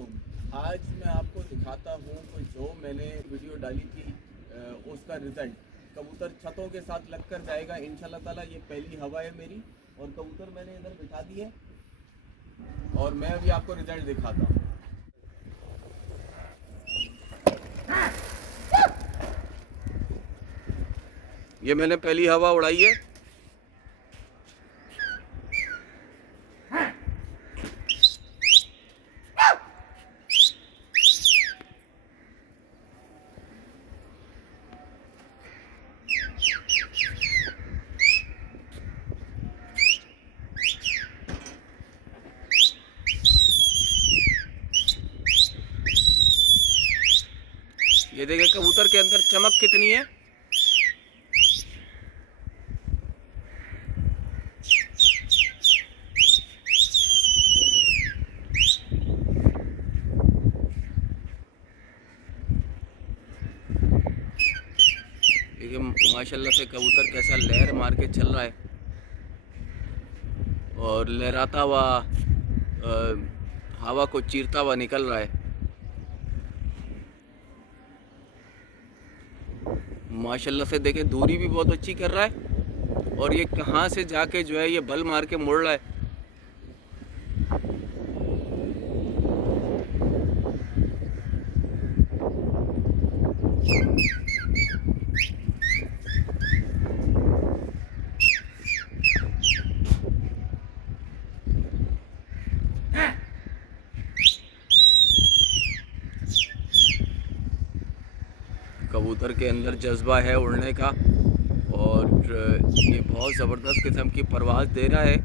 वालेकुम। आज मैं आपको दिखाता हूँ कि जो मैंने वीडियो डाली थी उसका रिज़ल्ट। कबूतर छतों के साथ लगकर जाएगा इंशाल्लाह ताला। ये पहली हवा है मेरी और कबूतर मैंने इधर बिठा दिए और मैं अभी आपको रिज़ल्ट दिखाता हूँ। ये मैंने पहली हवा उड़ाई है। ये देखिए कबूतर के अंदर चमक कितनी है। देखिए माशाल्लाह से कबूतर कैसा लहर मार के चल रहा है और लहराता हुआ हवा को चीरता हुआ निकल रहा है। माशाल्लाह से देखें दूरी भी बहुत अच्छी कर रहा है और ये कहाँ से जाके जो है ये बल मार के मुड़ रहा है। कबूतर के अंदर जज्बा है उड़ने का और ये बहुत ज़बरदस्त किस्म की परवाज़ दे रहा है।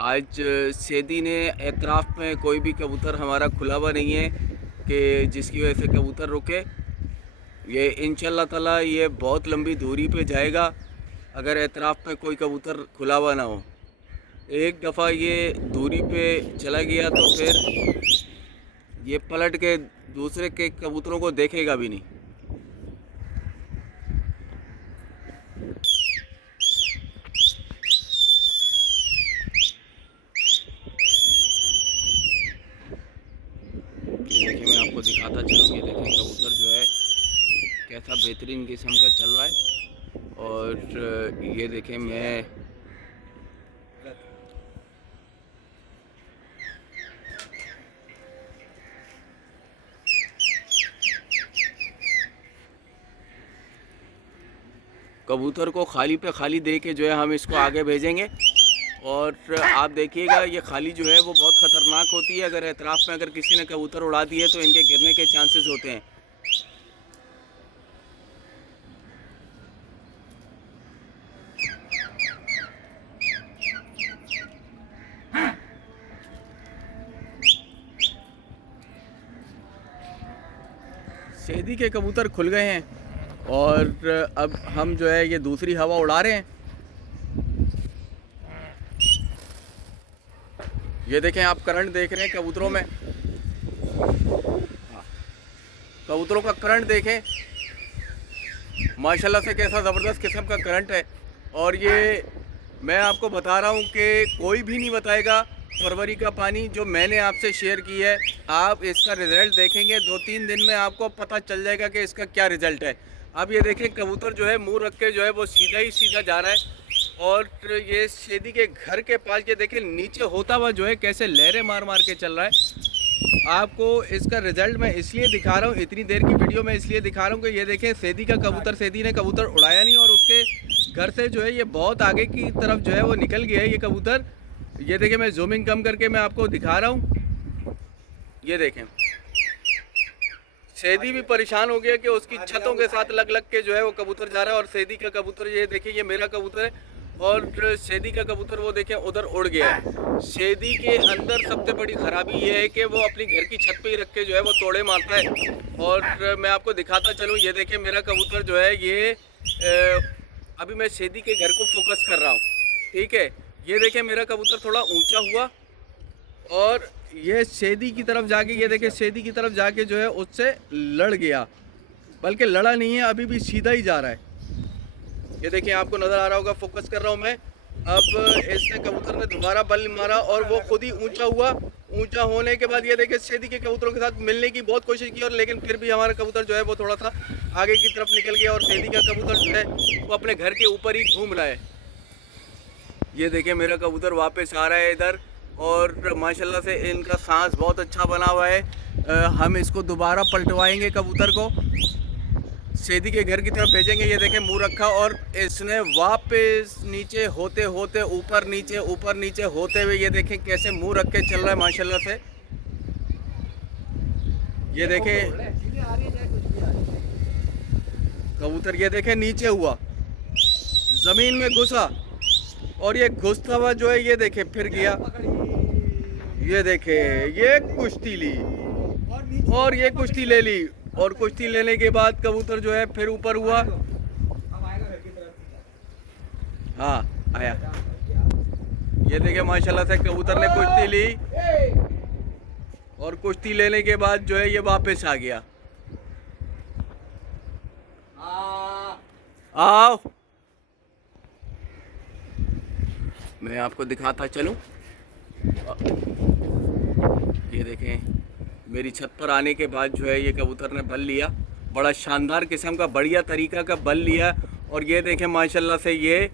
आज सैदी ने एतराफ़ में कोई भी कबूतर हमारा खुला हुआ नहीं है कि जिसकी वजह से कबूतर रुके। ये इंशाल्लाह ताला ये बहुत लंबी दूरी पे जाएगा अगर एतराफ़ में कोई कबूतर खुला हुआ ना हो। एक दफ़ा ये दूरी पे चला गया तो फिर ये पलट के दूसरे के कबूतरों को देखेगा भी नहीं। देखिए मैं आपको दिखाता चलूँ। ये देखें कबूतर जो है कैसा बेहतरीन किस्म का चल रहा है और ये देखें मैं कबूतर को खाली पे खाली दे के जो है हम इसको आगे भेजेंगे और आप देखिएगा ये खाली जो है वो बहुत ख़तरनाक होती है। अगर एतराफ़ में अगर किसी ने कबूतर उड़ा दिए तो इनके गिरने के चांसेस होते हैं। सैदी के कबूतर खुल गए हैं और अब हम जो है ये दूसरी हवा उड़ा रहे हैं। ये देखें आप करंट देख रहे हैं कबूतरों में। कबूतरों का करंट देखें माशाल्लाह से कैसा ज़बरदस्त किस्म का करंट है। और ये मैं आपको बता रहा हूँ कि कोई भी नहीं बताएगा। फरवरी का पानी जो मैंने आपसे शेयर की है, आप इसका रिज़ल्ट देखेंगे 2-3 दिन में आपको पता चल जाएगा कि इसका क्या रिज़ल्ट है। अब ये देखें कबूतर जो है मुंह रख के जो है वो सीधा ही सीधा जा रहा है और ये सैदी के घर के पास ये देखें नीचे होता हुआ जो है कैसे लहरें मार मार के चल रहा है। आपको इसका रिज़ल्ट मैं इसलिए दिखा रहा हूँ, इतनी देर की वीडियो में इसलिए दिखा रहा हूँ कि ये देखें सैदी का कबूतर, सैदी ने कबूतर उड़ाया नहीं और उसके घर से जो है ये बहुत आगे की तरफ जो है वो निकल गया है ये कबूतर। ये देखें मैं जूमिंग कम करके मैं आपको दिखा रहा हूँ। ये देखें सैदी भी परेशान हो गया कि उसकी छतों के साथ लग लग के जो है वो कबूतर जा रहा है और सैदी का कबूतर ये देखिए ये मेरा कबूतर है और सैदी का कबूतर वो देखें उधर उड़ गया है। सैदी के अंदर सबसे बड़ी ख़राबी ये है कि वो अपनी घर की छत पे ही रख के जो है वो तोड़े मारता है। और मैं आपको दिखाता चलूँ। ये देखें मेरा कबूतर जो है ये अभी मैं सैदी के घर को फोकस कर रहा हूँ, ठीक है। ये देखें मेरा कबूतर थोड़ा ऊंचा हुआ और ये सैदी की तरफ जाके ये देखें सैदी की तरफ जाके जो है उससे लड़ गया, बल्कि लड़ा नहीं है, अभी भी सीधा ही जा रहा है। ये देखिए आपको नज़र आ रहा होगा, फोकस कर रहा हूँ मैं। अब इसने कबूतर ने दोबारा बल मारा और वो खुद ही ऊंचा हुआ। ऊंचा होने के बाद ये देखिए सेदी के कबूतरों के साथ मिलने की बहुत कोशिश की, और लेकिन फिर भी हमारा कबूतर जो है वो थोड़ा सा आगे की तरफ निकल गया और सेदी का कबूतर जो है वो अपने घर के ऊपर ही घूम रहा है। ये देखिए मेरा कबूतर वापस आ रहा है इधर, और माशाल्लाह से इनका सांस बहुत अच्छा बना हुआ है। हम इसको दोबारा पलटवाएंगे कबूतर को, सेदी के घर की तरफ भेजेंगे। ये देखें मुंह रखा, और इसने वापस नीचे होते होते ऊपर नीचे होते हुए ये देखें कैसे मुंह रख के चल रहा है माशाल्लाह से। ये देखें कबूतर, ये देखें नीचे हुआ, ज़मीन में घुसा, और ये घुसता हुआ जो है ये देखें फिर गया। ये देखें ये कुश्ती ली, और ये कुश्ती ले ली, और कुश्ती लेने के बाद कबूतर जो है फिर ऊपर हुआ। हाँ आया। ये देखिए माशाल्लाह से कबूतर ने कुश्ती ली, और कुश्ती लेने के बाद जो है ये वापस आ गया। आओ मैं आपको दिखाता चलूं। ये देखें मेरी छत पर आने के बाद जो है ये कबूतर ने बल लिया, बड़ा शानदार किस्म का बढ़िया तरीका का बल लिया। और ये देखें माशाल्लाह से ये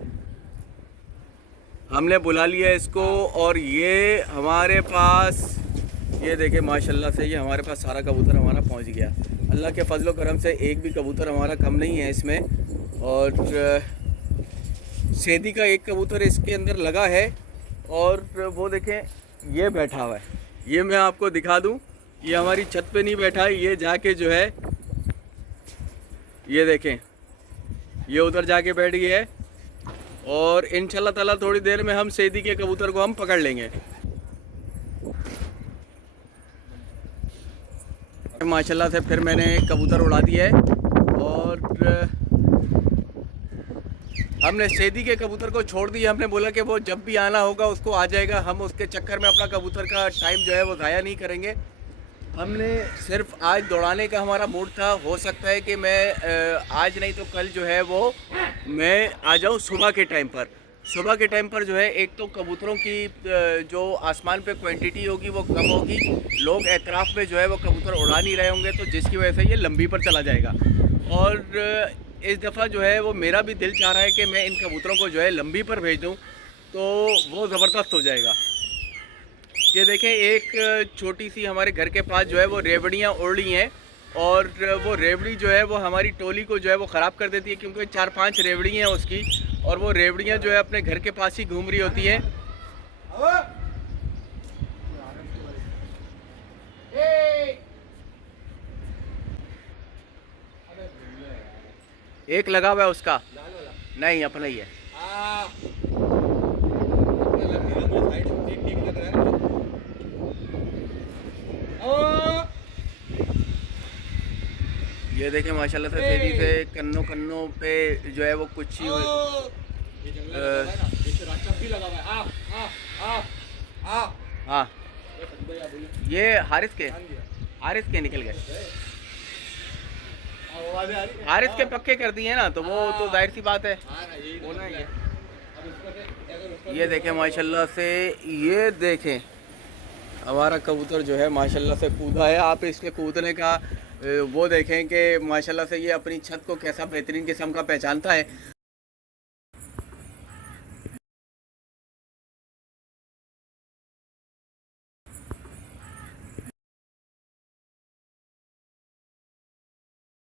हमने बुला लिया इसको, और ये हमारे पास, ये देखें माशाल्लाह से ये हमारे पास सारा कबूतर हमारा पहुंच गया। अल्लाह के फजल करम से एक भी कबूतर हमारा कम नहीं है इसमें। और सेदी का एक कबूतर इसके अंदर लगा है, और वो देखें ये बैठा हुआ है। ये मैं आपको दिखा दूं, ये हमारी छत पे नहीं बैठा है, ये जाके जो है ये देखें ये उधर जाके बैठ गया है। और इंशाल्लाह ताला थोड़ी देर में हम सेदी के कबूतर को हम पकड़ लेंगे। माशाल्लाह से फिर मैंने कबूतर उड़ा दिया है, और हमने सेदी के कबूतर को छोड़ दिया। हमने बोला कि वो जब भी आना होगा उसको आ जाएगा, हम उसके चक्कर में अपना कबूतर का टाइम जो है वो ज़ाया नहीं करेंगे। हमने सिर्फ आज दौड़ाने का हमारा मूड था। हो सकता है कि मैं आज नहीं तो कल जो है वो मैं आ जाऊँ सुबह के टाइम पर। सुबह के टाइम पर जो है एक तो कबूतरों की जो आसमान पे क्वांटिटी होगी वो कम होगी, लोग एतराफ़ में जो है वो कबूतर उड़ा नहीं रहे होंगे, तो जिसकी वजह से ये लंबी पर चला जाएगा। और इस दफ़ा जो है वो मेरा भी दिल चाह रहा है कि मैं इन कबूतरों को जो है लंबी पर भेज दूँ, तो वो ज़बरदस्त हो जाएगा। ये देखें एक छोटी सी हमारे घर के पास जो है वो रेवड़ियाँ उड़ रही हैं, और वो रेवड़ी जो है वो हमारी टोली को जो है वो ख़राब कर देती है, क्योंकि 4-5 रेवड़ियाँ हैं उसकी, और वो रेवड़ियाँ जो है अपने घर के पास ही घूम रही होती हैं। एक लगा हुआ है उसका, नहीं अपना ही है। ये देखें माशाल्लाह से सेदी से कन्नों पे जो है वो कुछ ही हाँ ये हारिस के निकल गए, हारिस के पक्के कर दिए ना, तो वो तो जाहिर सी बात है होना ही है। ये देखें माशाल्लाह से, ये देखें हमारा कबूतर जो है माशाल्लाह से कूदा है। आप इसके कूदने का वो देखें कि माशाल्लाह से ये अपनी छत को कैसा बेहतरीन किस्म का पहचानता है।